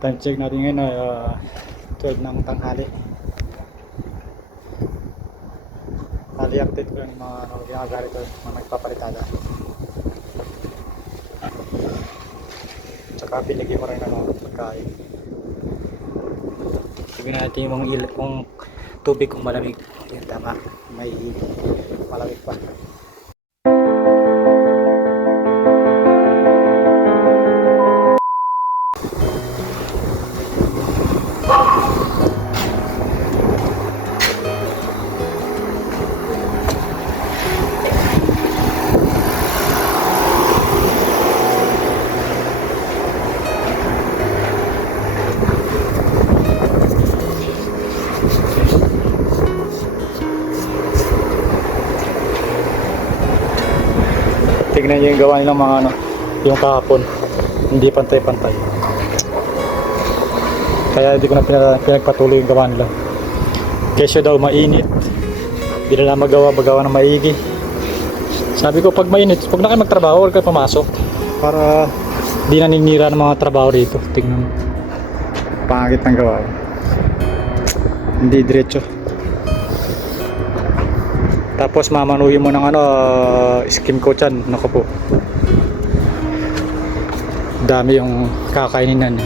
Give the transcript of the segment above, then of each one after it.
Time check natin ngayon ay 12 ng tanghali. Kali update ko lang yung mga ginagawa rito, mga nagpapalitada. Tsaka binigyan ko rin ng pagkain. Tignan natin yung tubig kung malamig. Yan, tama, may malamig pa. Tignan nyo yung gawa nilang mga yung kahapon, hindi pantay-pantay. Kaya hindi ko na pinagpatuloy yung gawa nila. Kesyo daw mainit, hindi na magawa ng maigi. Sabi ko pag mainit, huwag na kayo magtrabaho, huwag kayo pumasok para di naninira ng mga trabaho rito. Tignan mo, pangit ng gawa, hindi diretso. Tapos mamanuhin mo ng skim coat yan. Naku po, dami yung kakainin yan.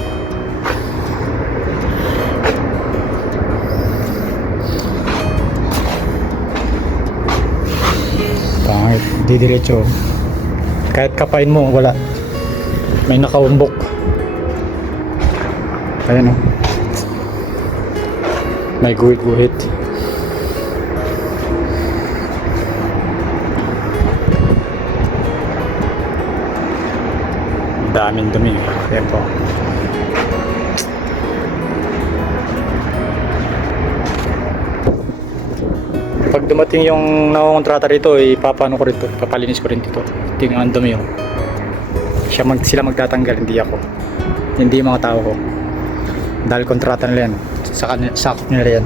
Pangit, di diretso. Kahit kapain mo, wala, may nakaumbok. Ayan o, may guhit-guhit. Daming dumi. Ayan po. Pag dumating yung nakontrata rito, ipapano ko rito, papalinis ko rin dito. Tingnan ang dumi yun. Sila magtatanggal, hindi ako. Hindi yung mga tao ko. Dahil kontrata nila yan. Sakop nila yan.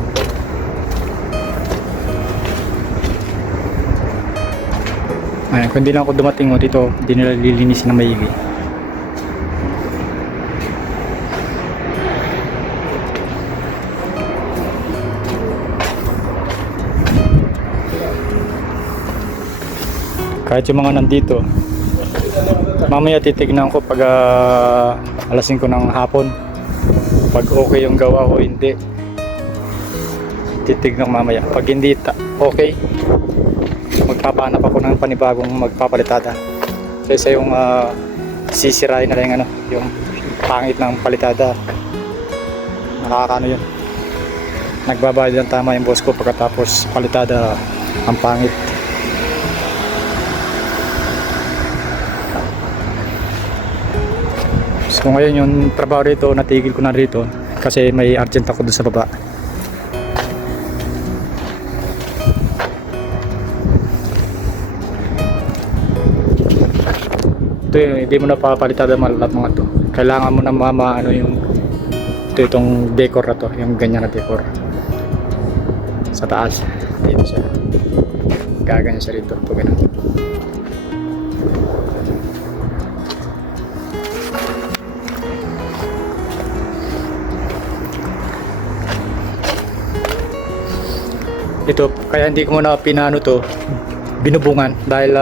Ayan, kung hindi lang ako dumating dito, hindi nila lilinisin na maigi. Kahit yung mga nandito, mamaya titignan ko pag alas 5 ng hapon, pag okay yung gawa o hindi. Titignan mamaya. Pag hindi okay, magpapahanap ako ng panibagong magpapalitada. Kaysa yung sisirain na lang yung pangit ng palitada. Nakakano yun. Nagbabayad ng tama yung boss ko pagkatapos palitada ang pangit. So ngayon yung trabaho rito, natigil ko na rito kasi may urgent ako doon sa baba. Ito yung hindi mo na papalitada lahat mga to. Kailangan mo na yung itong decor na to, yung ganyan na decor sa taas. Dito siya, gaganyan siya rito pag ganun. Ito, kaya hindi ko muna pinano to, binubungan dahil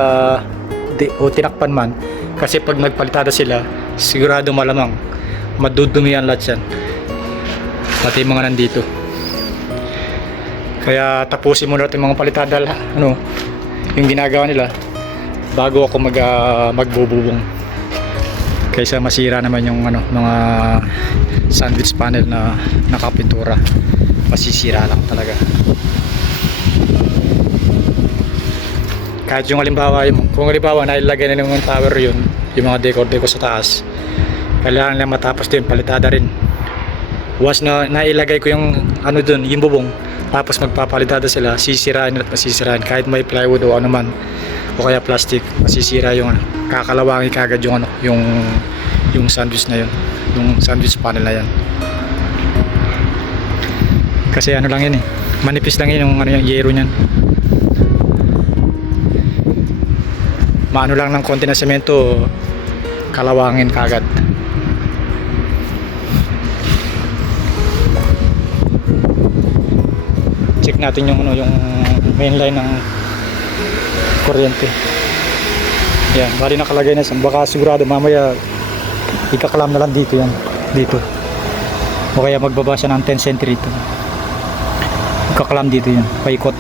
tinakpan man. Kasi pag nagpalitada sila, sigurado malamang madudumi yan lahat yan. Pati yung mga nandito. Kaya tapusin muna natin mga palitada, yung ginagawa nila bago ako magbububong. Kaysa masira naman yung mga sandwich panel na nakapintura. Masisira lang talaga. Kahit yung halimbawa, kung halimbawa nailagay na ng tower yun, yung mga decor sa taas, kailangan lang matapos din, palitada rin. Once na nailagay ko yung dun, yung bubong, tapos magpapalitada sila, sisirain at masisirain. Kahit may plywood o ano man, o kaya plastic, masisira yung kakalawangin kagad yung sandwich na yun, yung sandwich panel na yan. Kasi lang yan manipis lang yun, yung yero nyan. Maano lang ng konti na semento, kalawangin kagad. natin yung ano, yung main line ng kuryente. Yan, bali nakalagay na sa, baka sigurado mamaya ikakalam na lang dito yan, dito. O kaya magbaba siya ng 10 cm dito. Ikakalam dito yan, paikot.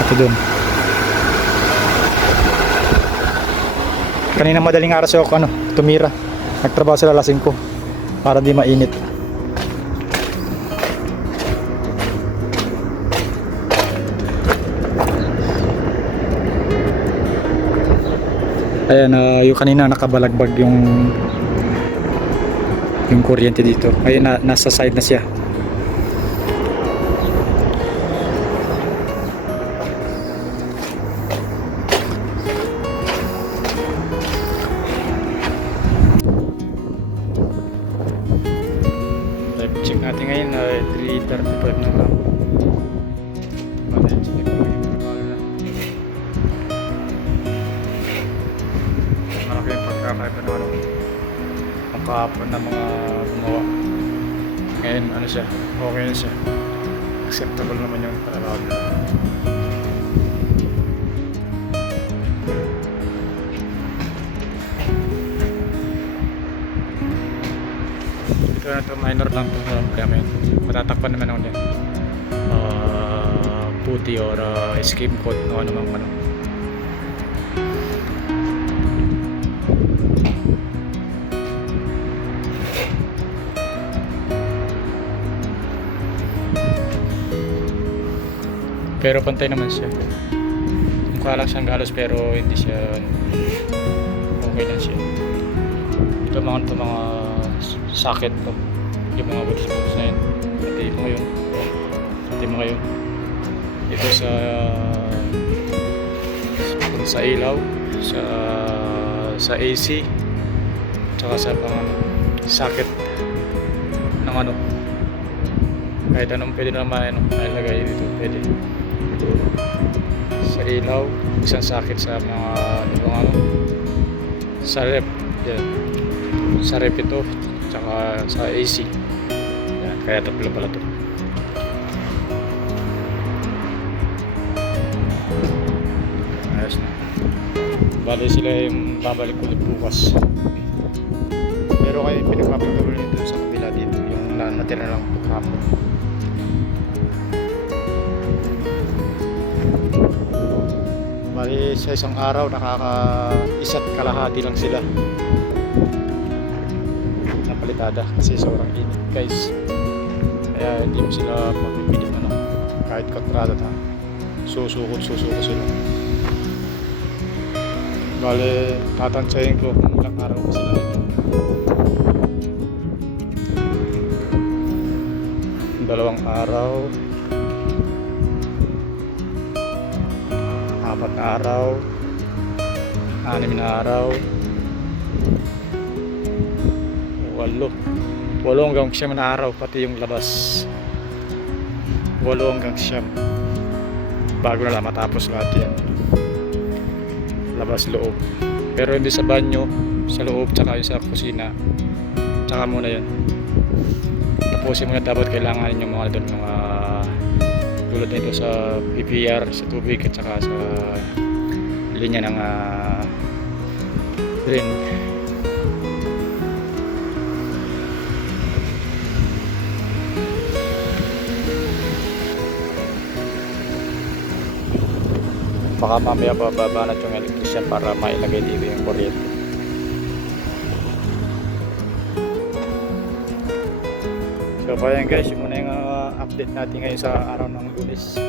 Ito dun. Kanina madaling araw ako ano, tumira. Nagtrabaho sila 5 para di mainit. Ayan, yung kanina nakabalagbag yung kuryente dito. Ayun, nasa side na siya. Check natin ngayon na 3:35 na lang. Malaki yung pagkakaiba ng ano, ang kahapon na mga gumawa. Ngayon ano siya, okay na siya. Acceptable naman yung parang ito na ito, minor lang ito kaya may matatakpan naman ako din puti or escape code o ano mang ano. Pero pantay naman siya, mukha lang siyang galos pero hindi siya okay lang siya. Ito mga socket to, yung mga buds na yun, pati mo ngayon ito sa ilaw, sa AC, tsaka sa pang socket ng ano, kahit anong pwede naman ilagay dito, pwede sa ilaw, isang socket sa mga ano, sa rep yan, sa rep ito, tsaka sa AC yan, kaya tatlo pala to. Ayos na, bali sila yung babalik ulit bukas, pero kayo pinagpapatuloy nito sa kabila dito yung natira lang kahapon. Bali sa isang araw nakaka-1.5 lang sila napalitada kasi sobrang init guys, kaya hindi mo sila mapipilit ano, kahit kontrata susukot sila. Bali tatantsayin ko kung ilang araw ko sila ito. 2 araw, 4 na araw, 6 na araw, 8 hanggang 9 na araw, pati yung labas 8 hanggang 9 bago na lang matapos lahat yan, labas loob. Pero hindi sa banyo, sa loob tsaka sa kusina, tsaka muna yan tapusin muna. Dapat kailangan yung mga doon, mga tulad nito sa PPR, sa tubig at saka sa linya ng drain. Baka mamaya babanat yung electrician para mailagay dito yung kuryente. So ayan guys, yung muna yung update natin ngayon sa araw ng Lunes.